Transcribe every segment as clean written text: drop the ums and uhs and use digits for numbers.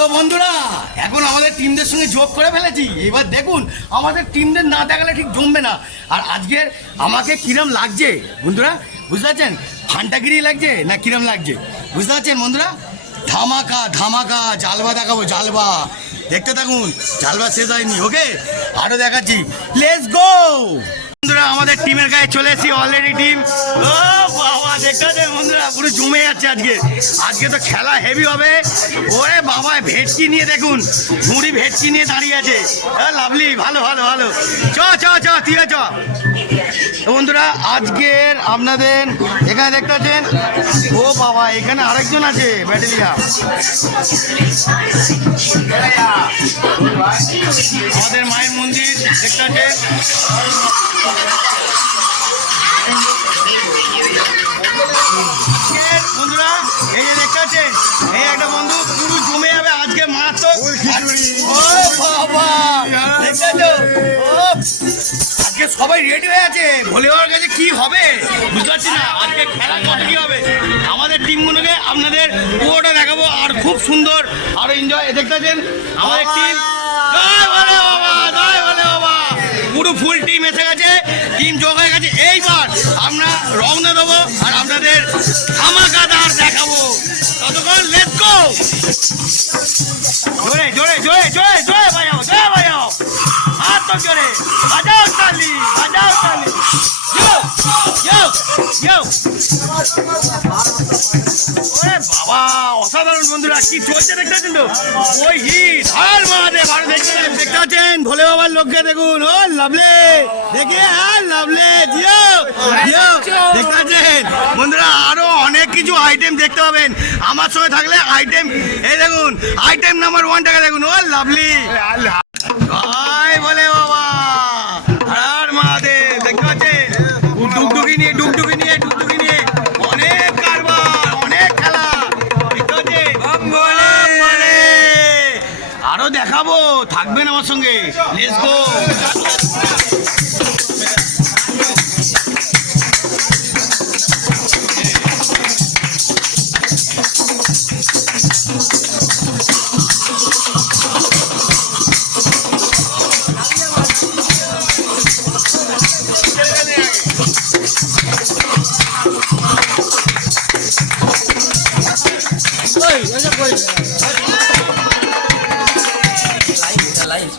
তো বন্ধুরা এখন আমাদের টিমদের সঙ্গে যোগ করে ফেলেছি। এবার দেখুন আমাদের টিমদের না দেখালে ঠিক জমবে না। আর আজকের আমাকে কিরম লাগছে বন্ধুরা বুঝতে পারছেন? ফান্টাগিরি লাগছে না কিরম লাগছে বুঝতে পারছেন বন্ধুরা? ধামাকা ধামাকা জালবা দেখাবো, জালবা দেখতে থাকুন। জালবা শেষ হয়নি, ওকে আরো দেখাচ্ছি। লেটস গো বন্ধুরা, আমাদের টিমের গায়ে চলে এসেছি অলরেডি। টিম ও বাবা দেখতে পাচ্ছেন বন্ধুরা পুরো জমে যাচ্ছে। আজকে তো খেলা হেভি হবে। ওরে বাবা ভেটকি নিয়ে দেখুন, মুড়ি ভেটকি নিয়ে দাঁড়িয়ে আছে। লাভলি, ভালো ভালো ভালো। চ চ চ ঠিক আছে। বন্ধুরা আজকের আপনাদের এখানে দেখতে পাচ্ছেন, ও বাবা এখানে আরেকজন আছে ব্যাটালিয়া। আমাদের মায়ের মন্দির দেখতে পাচ্ছেন। বন্ধুরা এই যে দেখতে পাচ্ছেন, এই একটা বন্ধু পুরো জমে যাবে আজকে মারাত্মক। ও বাবা দেখতে আজকে সবাই রেডি হয়ে আছে। ভলিবলের কাছে কি হবে বুঝতে পারছি না। আজকে খেলা কত কি হবে আমাদের টিমগুলোকে আপনাদের পুরোটা দেখাবো। আর খুব সুন্দর আরো এনজয় দেখতে পাচ্ছেন আমাদের টিম। পুরো ফুল টিম এসে গেছে, টিম যোগ হয়ে গেছে। এইবার আমরা রওনা দেবো আর আপনাদের ধামাকাদার দেখাবো। ততক্ষণ লেটস গো। জোরে জোরে জোরে জোরে জোরে বাজাও, জোরে বাজাও, হাত তো জোরে বাজাও, তালি বাজাও, তালি। বাবা অসাধারণ বন্ধুরা, কি চলছে দেখতে পাচ্ছেন তো? ওই হিট হার মহাদেব আর দেখতে পাচ্ছেন ভোলে বাবার লোককে দেখুন। ও লাভলে দেখে আর লাভলে জিও জিও দেখতে পাচ্ছেন বন্ধুরা। আরো অনেক কিছু আইটেম দেখতে পাবেন আমার সঙ্গে থাকলে। আইটেম এই দেখুন, আইটেম নাম্বার 1 টাকা দেখুন। ও লাভলি ভাই বলে বাবা আর মহাদেব দেখতে পাচ্ছেন। ডুগডুগি নিয়ে ডুগডুগি নিয়ে ডুগডুগি নিয়ে অনেক কারবার, অনেক খেলা দেখতে পাচ্ছেন। আরো দেখাবো, থাকবেন আমার সঙ্গে। Let's go.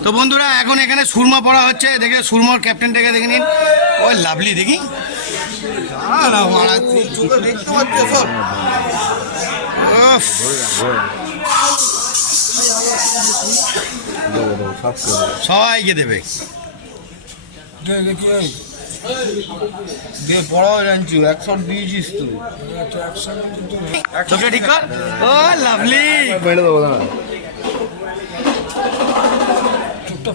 তো বন্ধুরা এখন এখানে সুরমা পড়া হচ্ছে। দেখে সুরমার ক্যাপ্টেনটাকে দেখে নিন। ওই লাভলি দেখি সবাইকে দেবে। তোকে ঠিক কর। ও লাভলি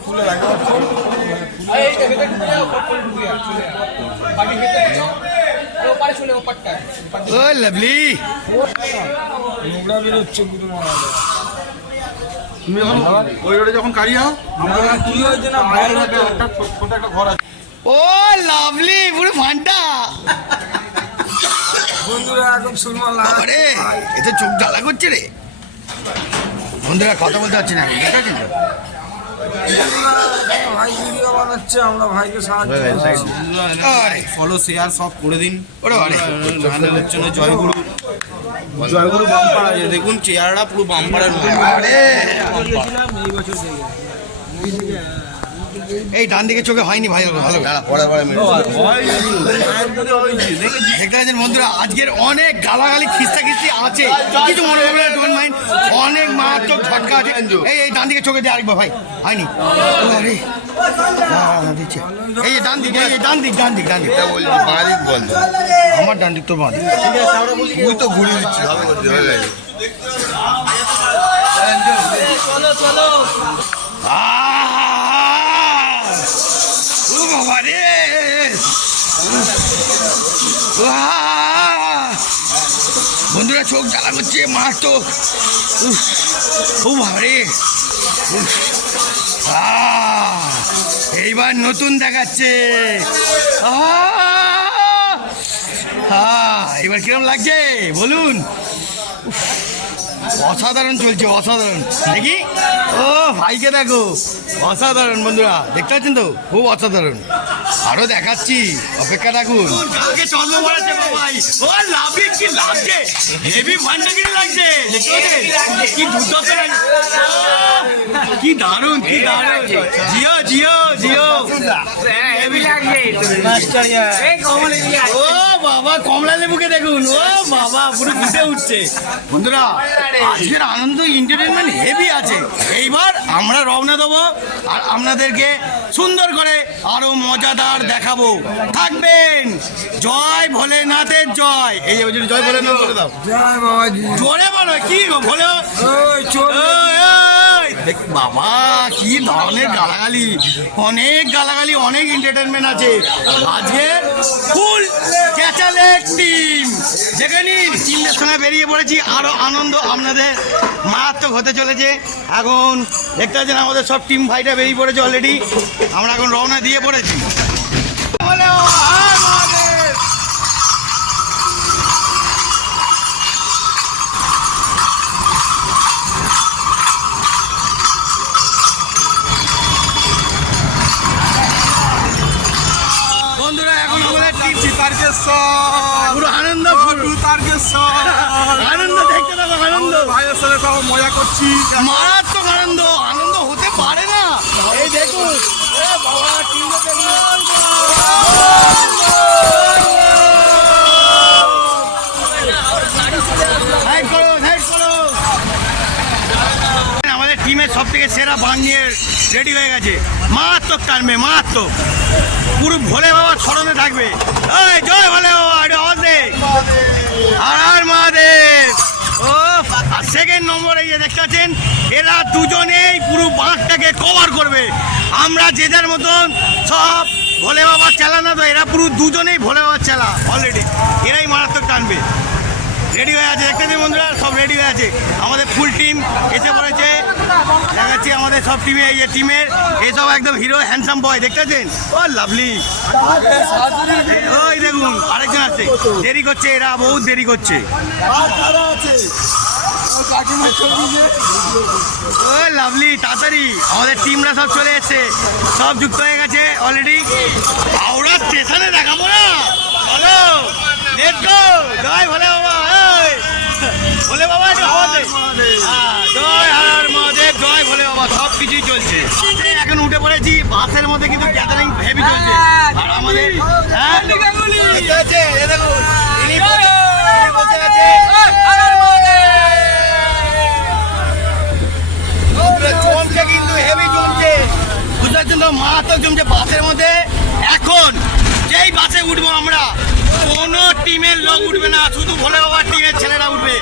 ফুলে লাগে। ও লাভলি নোংরা বেরোচ্ছে পুরো। তুমি ওই রোডে যখন কারি যাও কি হয়েছে না, ছোট একটা ঘর আছে। ও লাভলি পুরো ফান্টা বন্ধুরা এখন শুনলাম। আরে এ তো চোখ জ্বালা করছে রে বন্ধুরা, কথা বলতে পারছি না। ঠিক আছে ভাই ভিডিও বানাচ্ছে, আমরা ভাইকে সাহায্য ফলো শেয়ার সব করে দিন। চ্যানেল হচ্ছে না জয়গুরু, জয়গুরু বাম্পার আছে দেখুন। চেয়ারটা পুরো বাম্পারের এই ডান দিকে চোখে হয়নি ভাই। ভালো দেখতে পাচ্ছেন বন্ধুরা আজকের অনেক গালাগালি খিস্তা খিস্তি আছে, কিছু মনে করবে না, ডোন্ট মাইন্ড। অনেক মারাত্মক ঝটকা আছে। এই ডান দিকে চোখে দিয়ে আরেকবার ভাই হয়নি। এই ডান দিক, এই ডান দিক, ডান দিক, ডান দিক বন্ধ। আমার ডান দিক তো বাঁ দিক। তুই তো ঘুরিয়ে দিচ্ছি। চলো চলো বাবা রে বন্ধুরা, চোখ জ্বালা করছে মারাত্মক। ও বাবা রে এইবার নতুন দেখাচ্ছে। এবার কিরম লাগছে বলুন? অসাধারণ চলছে, অসাধারণ। দেখি, ও ভাইকে দেখো, অসাধারণ বন্ধুরা, দেখতে পাচ্ছেন তো, খুব অসাধারণ। আরো দেখাচ্ছি, অপেক্ষা রাখুন। কি দারুণ, কি দারুণ। জিও জিও জিও, ও বাবা কমলা লেবুকে দেখুন, ও বাবা পুরো ফুটে উঠছে। বন্ধুরা আজকের আনন্দ এন্টারটেনমেন্ট হেভি আছে। এইবার আমরা রওনা দেবো আর আপনাদেরকে সুন্দর করে আরো মজাদার দেখাবো। থাকবেন। জয় ভোলেনাথের জয়। এই জয় ভোলেনাথ বলে দাও। জোরে বলো, কি বলে বাবা, কি ধরনের গালাগালি, অনেক গালাগালি, অনেক এন্টারটেনমেন্ট আছে আজকে। ফুল চেঁচালে টিম, যেখানে টিমের সঙ্গে বেরিয়ে পড়েছি। আরো আনন্দ আপনাদের মারাত্মক হতে চলেছে। এখন দেখতে পাচ্ছেন আমাদের সব টিম ভাইটা বেরিয়ে পড়েছে অলরেডি। আমরা এখন রওনা দিয়ে পড়েছি। বন্ধুরা এখন আমাদের টিম পুরো আনন্দ, আনন্দ দেখতে থাকো, আনন্দ ভাইয়ের সাথে সব মজা করছি। মারাত্মক আনন্দ, আনন্দ হতে পারে না। এই দেখুন আমাদের টিমের সব থেকে সেরা বান নিয়ে রেডি হয়ে গেছে। মারাত্মক টানবে, মারাত্মক, পুরো ভোলে বাবার স্মরণে থাকবে। এই জয় ভোলে বাবা, এটা আওয়াজ দে, আর মহাদেব। ও সেকেন্ড নম্বর, এই যে দেখতে পাচ্ছেন এরা দুজনেই পুরো বাঁধটাকে কভার করবে। আমরা যে যার মতন সব ভোলে বাবার চালা না, তো এরা পুরো দুজনেই ভোলে বাবার চালা অলরেডি। এরাই মারাত্মক টানবে। রেডি হয়ে আছে, দেখতে পাচ্ছেন বন্ধুরা, সব রেডি হয়ে আছে। আমাদের ফুল টিম এসে পড়েছে, দেখাচ্ছি আমাদের সব টিমে। এই যে টিমের এসব একদম হিরো হ্যান্ডসাম বয়, দেখতে পাচ্ছেন, ও লাভলি। ওই দেখুন আরেকজন আসছে, দেরি করছে, এরা বহুত দেরি করছে। ও লাভলি, তাড়াতাড়ি। আমাদের টিমরা সব চলে এসছে, সব যুক্ত হয়ে গেছে অলরেডি। হাওড়া স্টেশনে দেখাবো না, চলো লেটস গো। জয় ভোলে বাবা, ভোলে বাবা জয়, হর মহাদেব, জয় ভোলে বাবা। সব কিছুই চলছে। এখন উঠে পড়েছি বাসের মধ্যে, কিন্তু গ্যাদারিং হেভি চলছে। আর আমাদের জমছে, কিন্তু হেভি জমছে, বুঝতে পারছেন তো, মারাত্মক জমছে বাসের মধ্যে। এখন যেই বাসে উঠবো আমরা, কোনো টিমের লোক উঠবে না, শুধু ভোলে বাবার টিমের ছেলেরা উঠবে।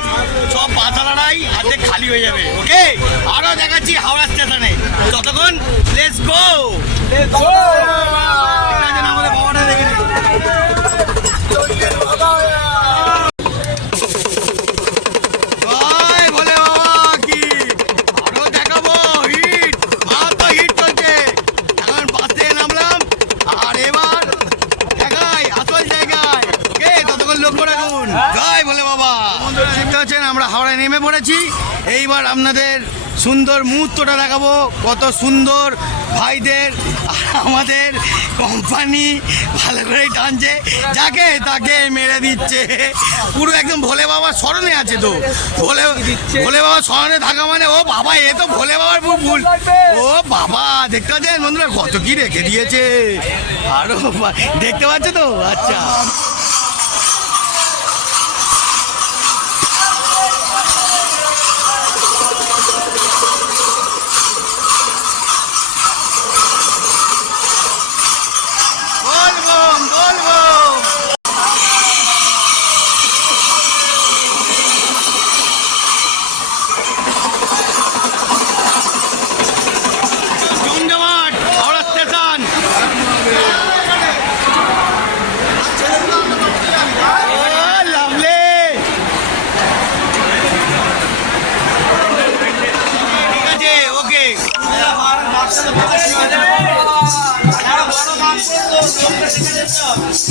সব বাসালারাই আজকে খালি হয়ে যাবে। ওকে, আরো দেখাচ্ছি হাওড়া স্টেশনে। ততক্ষণ লেটস গো। আমাদের বাবাটা দেখে নিন। জয় ভোলে বাবা কি, আরো দেখাবো হিট, মারাত্মক হিট চলছে। এখন বাসে নামলাম, আর এবার দেখাই আসল জায়গায়। ওকে, ততক্ষণ লক্ষ্য রাখুন। জয় ভোলে বাবা। দেখতে পাচ্ছেন আমরা হাওড়ায় নেমে পড়েছি। এইবার আপনাদের সুন্দর মুহূর্তটা দেখাবো, কত সুন্দর ভাইদের আমাদের কোম্পানি ভালো করেই টানছে, যাকে তাকে মেরে দিচ্ছে। পুরো একদম ভোলে বাবার স্মরণে আছে তো, ভোলে বাবার স্মরণে থাকা মানে, ও বাবা, এ তো ভোলে বাবার ভুল। ও বাবা, দেখতে পাচ্ছেন বন্ধুরা কত কি রেখে দিয়েছে, আরো দেখতে পাচ্ছ তো। আচ্ছা,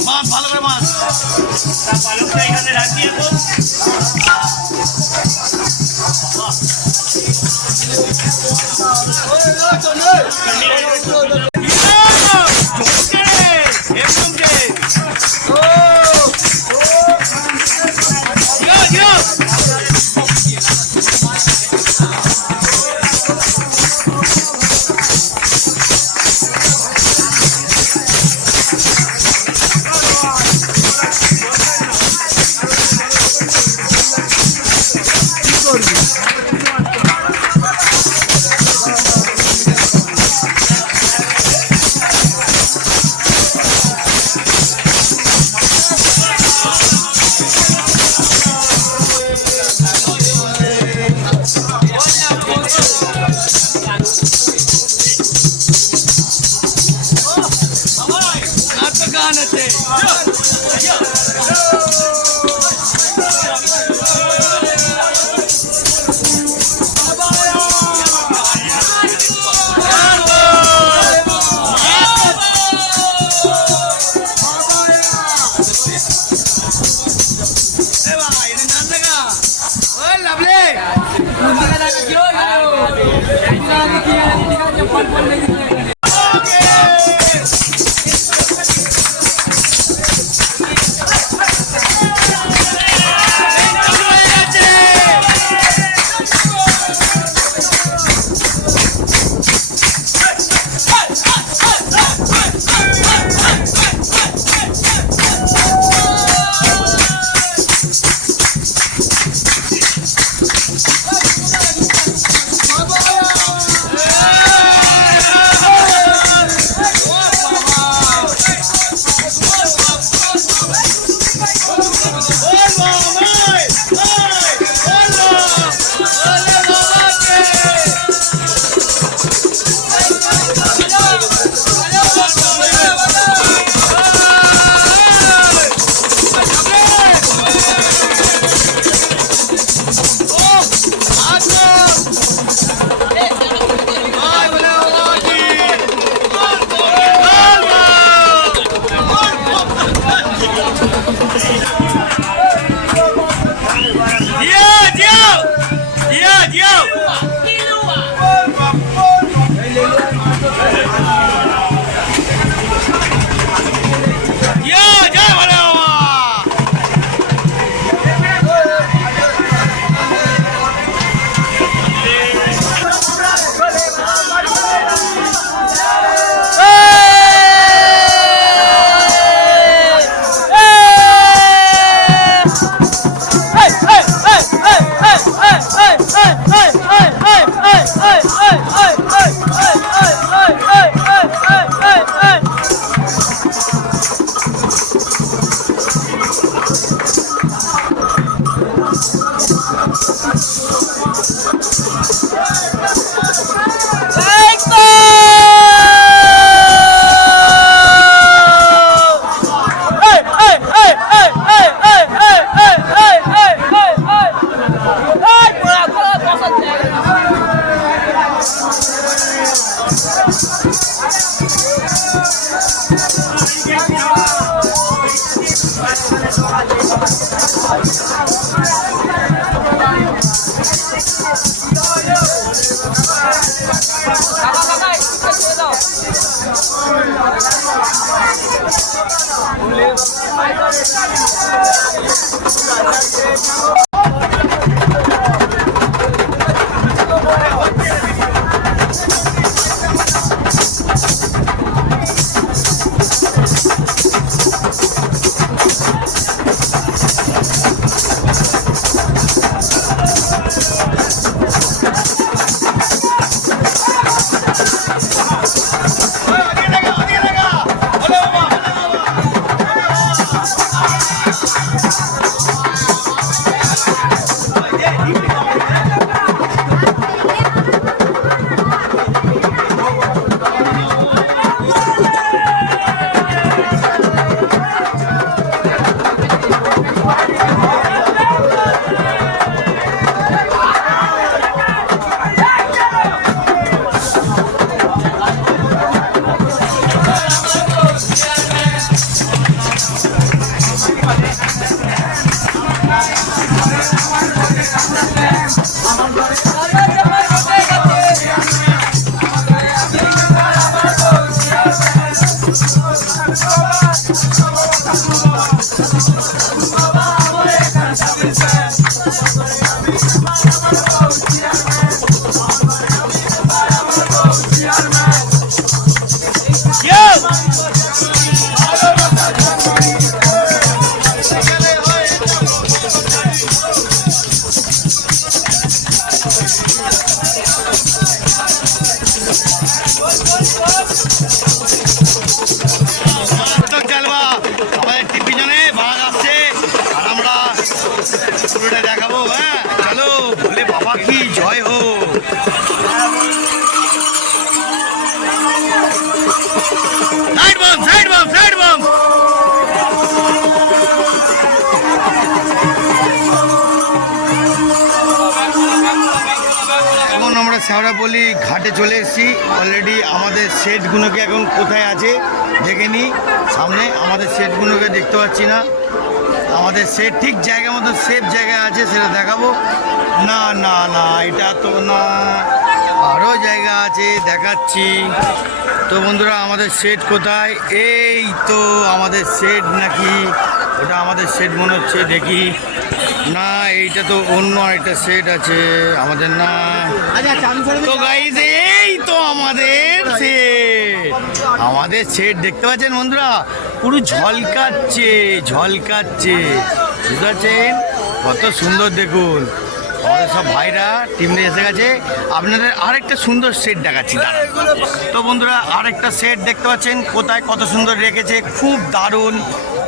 মাছ ভালো করে মাছ পালকটা এখানে রাখিয়ে শেওড়াপল্লী ঘাটে চলে এসেছি অলরেডি। আমাদের সেটগুলোকে এখন কোথায় আছে দেখে নিই। সামনে আমাদের সেটগুলোকে দেখতে পাচ্ছি না। আমাদের সেট ঠিক জায়গা মতো সেফ জায়গায় আছে, সেটা দেখাবো। না না না, এটা তো না, আরও জায়গা আছে, দেখাচ্ছি। তো বন্ধুরা, আমাদের সেট কোথায়? এই তো আমাদের সেট নাকি? ওটা আমাদের সেট মনে হচ্ছে, দেখি। না, এইটা তো অন্য একটা সেট আছে আমাদের। না তো গাইস, এই তো আমাদের সেট। আমাদের সেট দেখতে পাচ্ছেন বন্ধুরা, পুরো ঝলকাচ্ছে ঝলকাচ্ছে, বুঝতে পারছেন? কত সুন্দর দেখুন। আমাদের সব ভাইরা টিম নিয়ে এসে গেছে। আপনাদের আরেকটা সুন্দর সেট দেখাচ্ছি। তো বন্ধুরা, আরেকটা সেট দেখতে পাচ্ছেন কোথায়, কত সুন্দর রেখেছে, খুব দারুণ,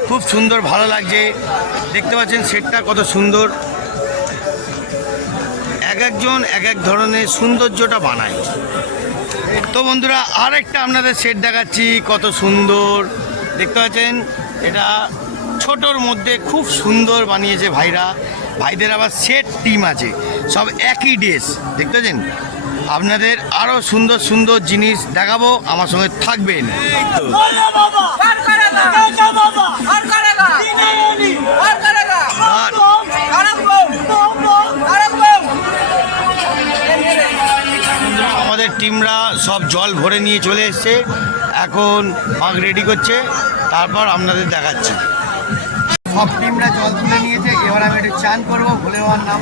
খুব সুন্দর, ভালো লাগছে। দেখতে পাচ্ছেন সেটটা কত সুন্দর। এক একজন এক এক ধরনের সৌন্দর্যটা বানায়। তো বন্ধুরা, আরেকটা আপনাদের সেট দেখাচ্ছি, কত সুন্দর দেখতে পাচ্ছেন। এটা ছোটোর মধ্যে খুব সুন্দর বানিয়েছে ভাইরা। ভাইদের আবার সেট টিম আছে, সব একই ড্রেস, দেখতে পাচ্ছেন। আপনাদের আরও সুন্দর সুন্দর জিনিস দেখাবো, আমার সঙ্গে থাকবেন। আমাদের টিমরা সব জল ভরে নিয়ে চলে এসছে, এখন মাগ রেডি করছে, তারপর আপনাদের দেখাচ্ছি। সব টিমরা জল তুলে নিয়েছে, এবার আমি একটু চান করবো, ভুলে যাওয়ার নাম।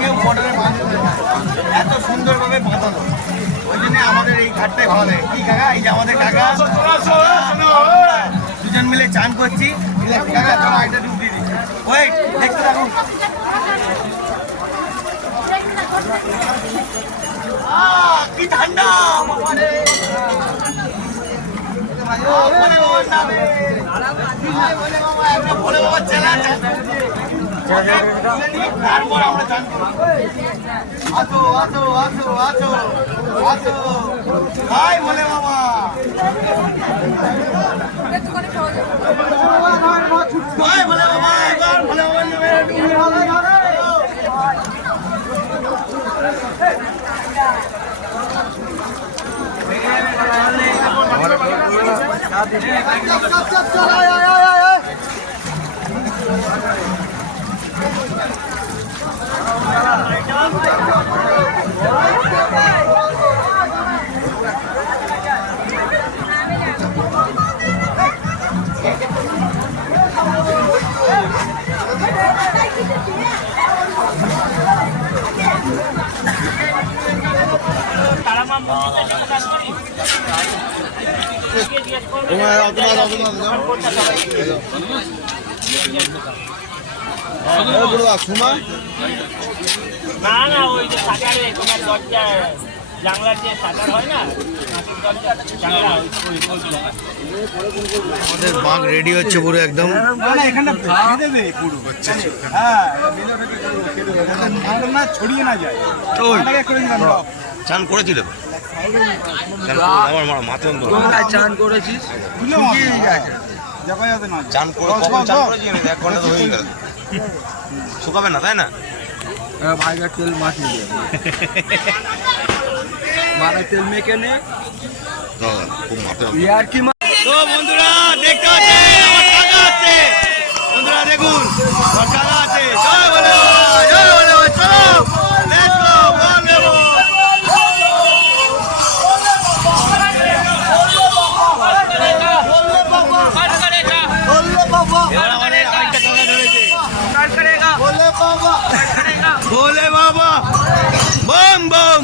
কেউ বর্ডারে বাঁধতে না, এত সুন্দরভাবে বাঁধানো, ওই জন্য আমাদের এই ঘাটটাই ভালো লাগে। কি কাকা, এই যে আমাদের কাকা দুজন মিলে চান করছি। কাকা চলো একটা ডুব দিয়ে দিই, ওই দেখতে থাকুন। কি ঠান্ডা তারপর আমরা চান করবো। আসো আসো আসো আসো আসো, হাই বলে বাবা। হাই বলে বাবা, এবার বলে বাবা নেমে না না, ওই যে সাজারে তোমার দরজা জানলার যে সাজার হয় না, আমাদের বাঘ রেডি হচ্ছে পুরো একদম। ছড়িয়ে না যায়। চান করেছিল আমার মাথা চান করেছিস? চান করে চান করেছি, 1 ঘন্টা তো হয়ে গেল। শুকাবে না, তাই না? ভাইগা তেল মাখিয়ে দিয়ে মাথায় তেল মেখে নে। ইয়ার কি তো বন্ধুরা দেখতে পাচ্ছেন আমার কাকা আছে, বন্ধুরা দেখুন আমার কাকা আছে। জয় বলে বাবা, জয় বলে বাবা, চলো লেটস গো, বলে বাবা। এবার আমাদের আরেকটা কাকা ধরেছে, বলে বাবা, বম বম,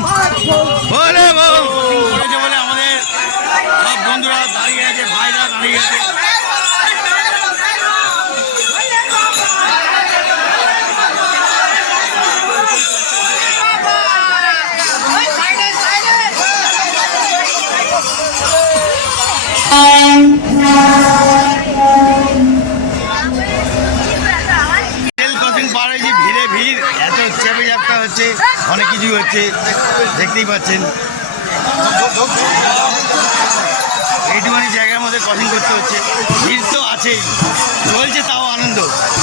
বলে বম করেছে বলে আমাদের সব বন্ধুরা দাঁড়িয়ে আছে, ভাইরা দাঁড়িয়ে আছে। রেল ক্রসিং পার হয়েছি, ভিড়ে ভিড়, এত চেপে যাত্রা হচ্ছে, অনেক কিছুই হচ্ছে, দেখতেই পাচ্ছেন। এইটুখানি জায়গার মধ্যে ক্রসিং করতে হচ্ছে, ভিড় তো আছেই, চলছে তাও আনন্দ,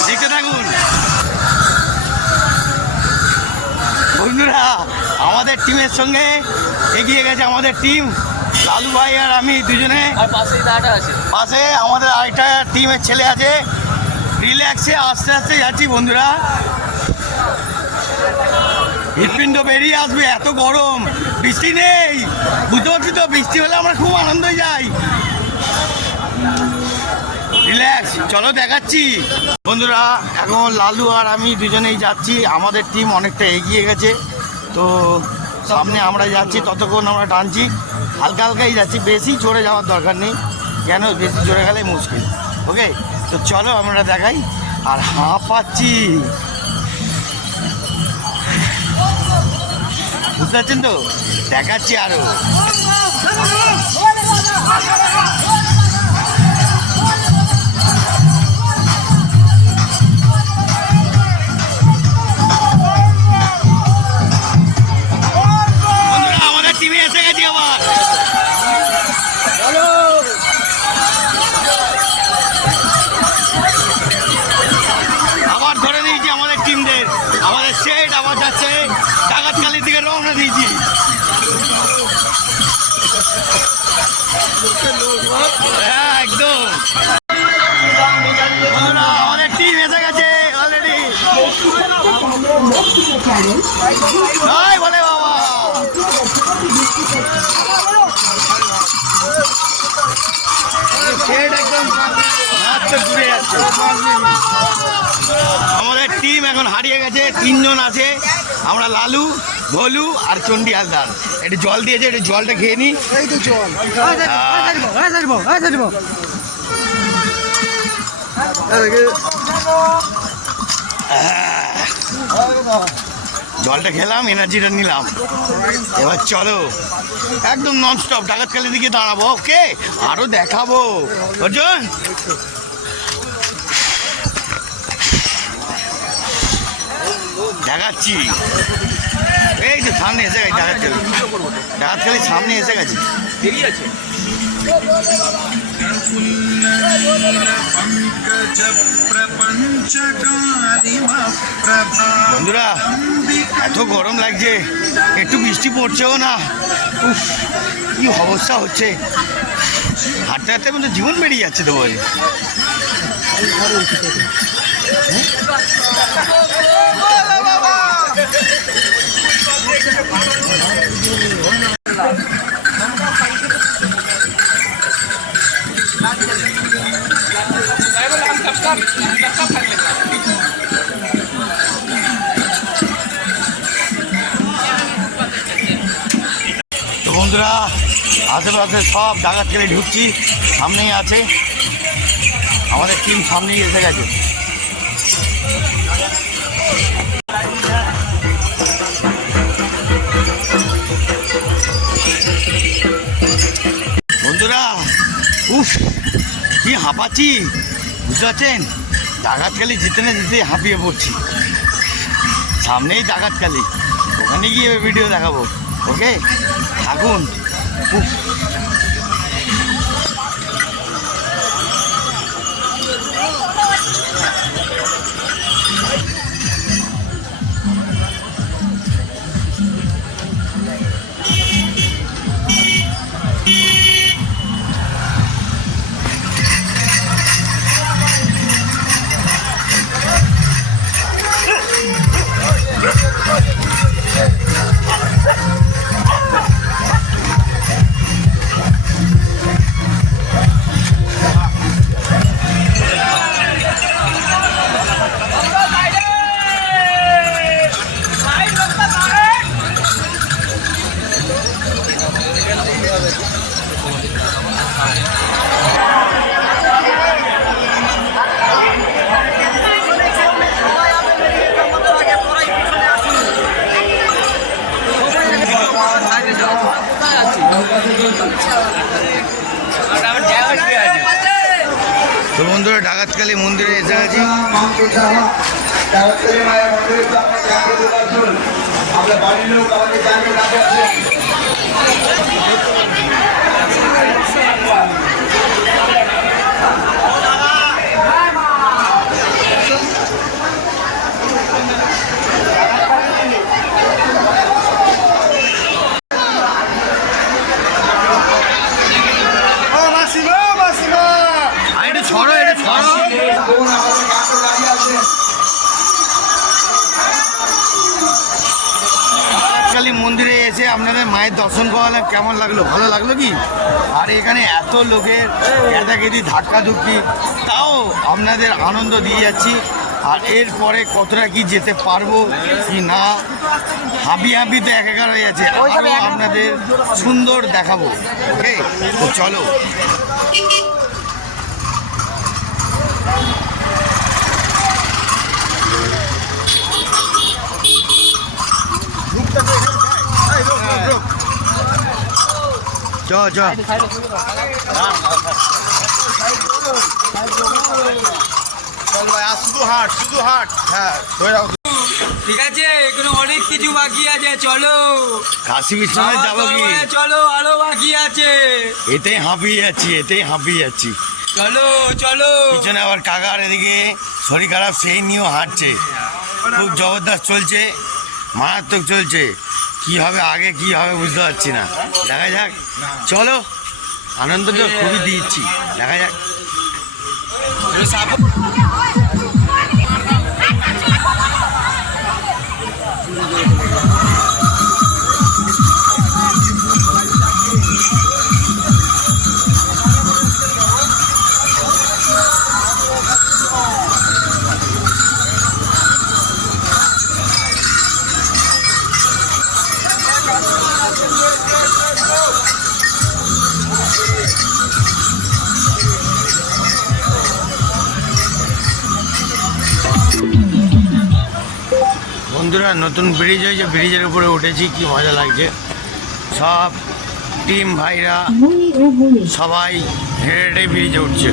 দেখতে থাকুন বন্ধুরা। আমাদের টিমের সঙ্গে এগিয়ে গেছে আমাদের টিম, লালু ভাই আর আমি দুজনে, আর পাশেই দাঁড়া আছে। পাশে আমাদের আরেকটা টিমের ছেলে আছে। রিল্যাক্সে আস্তে আস্তে যাচ্ছি বন্ধুরা, হৃৎপিণ্ড বেরিয়ে আসবে, এত গরম, বৃষ্টি নেই, বুঝতে পারছি তো, বৃষ্টি হলে আমরা খুব আনন্দ যাই। রিল্যাক্স, চলো দেখাচ্ছি বন্ধুরা। এখন লালু আর আমি দুজনেই যাচ্ছি, আমাদের টিম অনেকটা এগিয়ে গেছে, তো সামনে আমরা যাচ্ছি, ততক্ষণ আমরা টানছি, হালকা হালকাই যাচ্ছি, বেশি জোরে যাওয়ার দরকার নেই, কেন বেশি জোরে গেলে মুশকিল। ওকে, তো চলো আমরা দেখাই। আর হাঁপাচ্ছি, বুঝতে পারছেন তো, দেখাচ্ছি আরো। আমাদের টিমে এসে গেছি আবার, আবার ধরে নিয়েছি আমাদের টিমদের, আমাদের সেট আবার যাচ্ছে ডাকাতকালির দিকে রওনা দিয়েছি। হ্যাঁ একদম, আমাদের টিম এসে গেছে অলরেডি। বলে বাবা, একদম ঘুরে যাচ্ছে। আমাদের টিম এখন হারিয়ে গেছে, 3 জন আছে, আমরা লালু, ভোলু আর চণ্ডী হালদার। একটু জল দিয়েছে, একটু জলটা খেয়ে নি। জলটা খেলাম, এনার্জিটা নিলাম, এবার চলো একদম ননস্টপ ডাকাতকালির দিকে দাঁড়াবো। ওকে, আরো দেখাবো অর্জুন। দেখাচ্ছি, এই তো সামনে এসে গেছে ডাকাতকালি, ডাকাতকালির সামনে এসে গেছে। বন্ধুরা এত গরম লাগছে, একটু বৃষ্টি পড়ছেও না, উফ কি অবস্থা হচ্ছে, হাঁটতে হাঁটতে মধ্যে জীবন বেরিয়ে যাচ্ছে তো বলে। তো বন্ধুরা আশেপাশে সব ডাকাতকালি ঢুকছি, সামনেই আছে আমাদের টিম, সামনেই এসে গেছে। বন্ধুরা উফ কি হাঁপাচ্ছি, বুঝতে পারছেন, ডাকাতকালি জিতে না জিতে হাঁপিয়ে পড়ছি। সামনেই ডাকাতকালি, ওখানে গিয়ে ভিডিও দেখাবো। ওকে থাকুন। উফ তো বন্ধুরা ডাকাতকালী মন্দিরে এসে গেছি। আমরা বাড়ির লোক আমাকে জানিয়ে আর এটা ছড়ো, এটা ছড়ো। কালী মন্দিরে এসে আপনাদের মায়ের দর্শন করালাম, কেমন লাগলো? ভালো লাগলো কি? আর এখানে এত লোকের গেদাগেদি ধাক্কাধুক্কি, তাও আপনাদের আনন্দ দিয়ে যাচ্ছি। আর এরপরে কতটা কি যেতে পারবো কি না, হাবি হাবি তো একাকার হয়ে যাচ্ছে, আরও আপনাদের সুন্দর দেখাবো। ওকে, তো চলো। চ চ শুধু হাট, শুধু হাট। হ্যাঁ, ঠিক আছে, এখানে অনেক কিছু বাকি আছে, চলো কাশী বিশ্বনাথ যাবো কি? চলো, আরো বাকি আছে, এতেই হাঁপিয়ে যাচ্ছি, এতেই হাঁপিয়ে যাচ্ছি। চলো চলো। পিছনে আবার কাকার এদিকে শরীর খারাপ, সেই নিয়েও হাঁটছে। খুব জবরদস্ত চলছে, মারাত্মক চলছে। কি হবে আগে, কি হবে বুঝতে পারছি না। দেখা যাক, চলো। আনন্দ তো খুবই দিচ্ছি, দেখা যাক। বন্ধুরা, নতুন ব্রিজ হয়েছে, ব্রিজের উপরে উঠেছি, কি মজা লাগছে। সব টিম ভাইরা সবাই হেঁটে হেঁটে ব্রিজে উঠছে।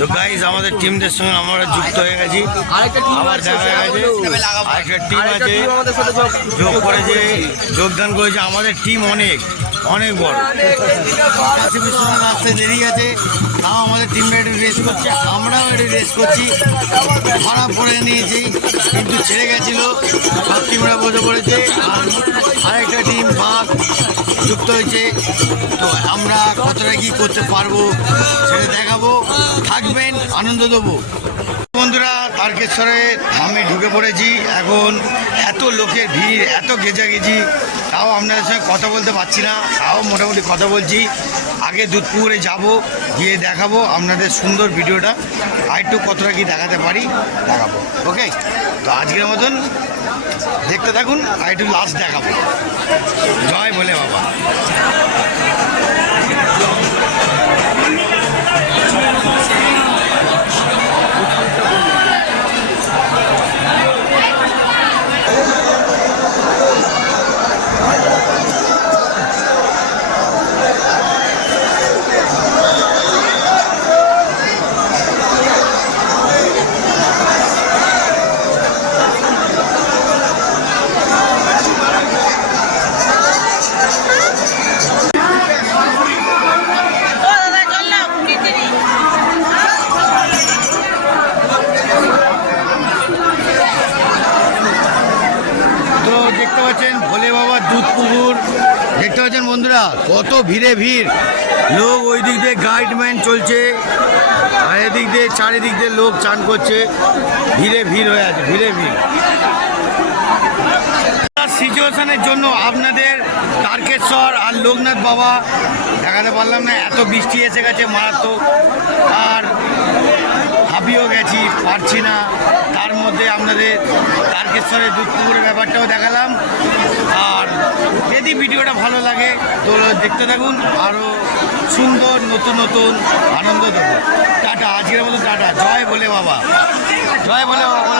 তো গাইজ, আমাদের টিমদের সঙ্গে আমরা যুক্ত হয়ে গেছি। আবার দেখা গেছে আরেকটা টিম আছে, যোগ করেছে, যোগদান করেছে। আমাদের টিম অনেক অনেক বড়। কাশী বিশ্বনাথ আসতে দেরি আছে, তাও আমাদের টিমটা একটু রেস্ট করছে, আমরাও একটু রেস্ট করছি। ভাড়া পড়ে নিয়েছি, কিন্তু ছেড়ে গেছিলো, সব টিমরা বসে পড়েছে। আর আরেকটা টিম ভাগ যুক্ত হয়েছে। তো আমরা কতটা কি করতে পারবো সেটা দেখাবো, থাকবেন, আনন্দ দেবো। বন্ধুরা, তারকেশ্বরে ধামে ঢুকে পড়েছি। এখন এত লোকের ভিড়, এত গেজাগেজি, তাও আপনাদের সঙ্গে কথা বলতে পারছি না, তাও মোটামুটি কথা বলছি। আগে দুধপুকুরে যাব, গিয়ে দেখাবো আপনাদের সুন্দর ভিডিওটা, আর একটু কতটা কি দেখাতে পারি দেখাবো। ওকে, তো আজকের মতন দেখতে থাকুন, আর একটু লাস্ট দেখাবো। জয় বলে বাবা। ভোলে বাবা দুধপুকুর দেখতে পাচ্ছেন বন্ধুরা, কত ভিড়ে ভিড়। লোক ওই দিক দিয়ে গাইডম্যান চলছে, আর এদিক দিয়ে চারিদিক দিয়ে লোক চান করছে, ভিড়ে ভিড় হয়ে আছে, ভিড়ে ভিড়। সিচুয়েশনের জন্য আপনাদের তারকেশ্বর আর লোকনাথ বাবা দেখাতে পারলাম না, এত বৃষ্টি এসে গেছে মারাত্মক। আর হাবিয়েও গেছি, পারছি না, তার মধ্যে মধ্যে আপনাদের তারকেশ্বরের দুধ পুকুরের ব্যাপারটাও দেখালাম। আর যদি ভিডিওটা ভালো লাগে তো দেখতে থাকুন, আরও সুন্দর নতুন নতুন আনন্দ দেবো। টাটা, আজকের মতো টাটা। জয় বলে বাবা, জয় বলে বাবা।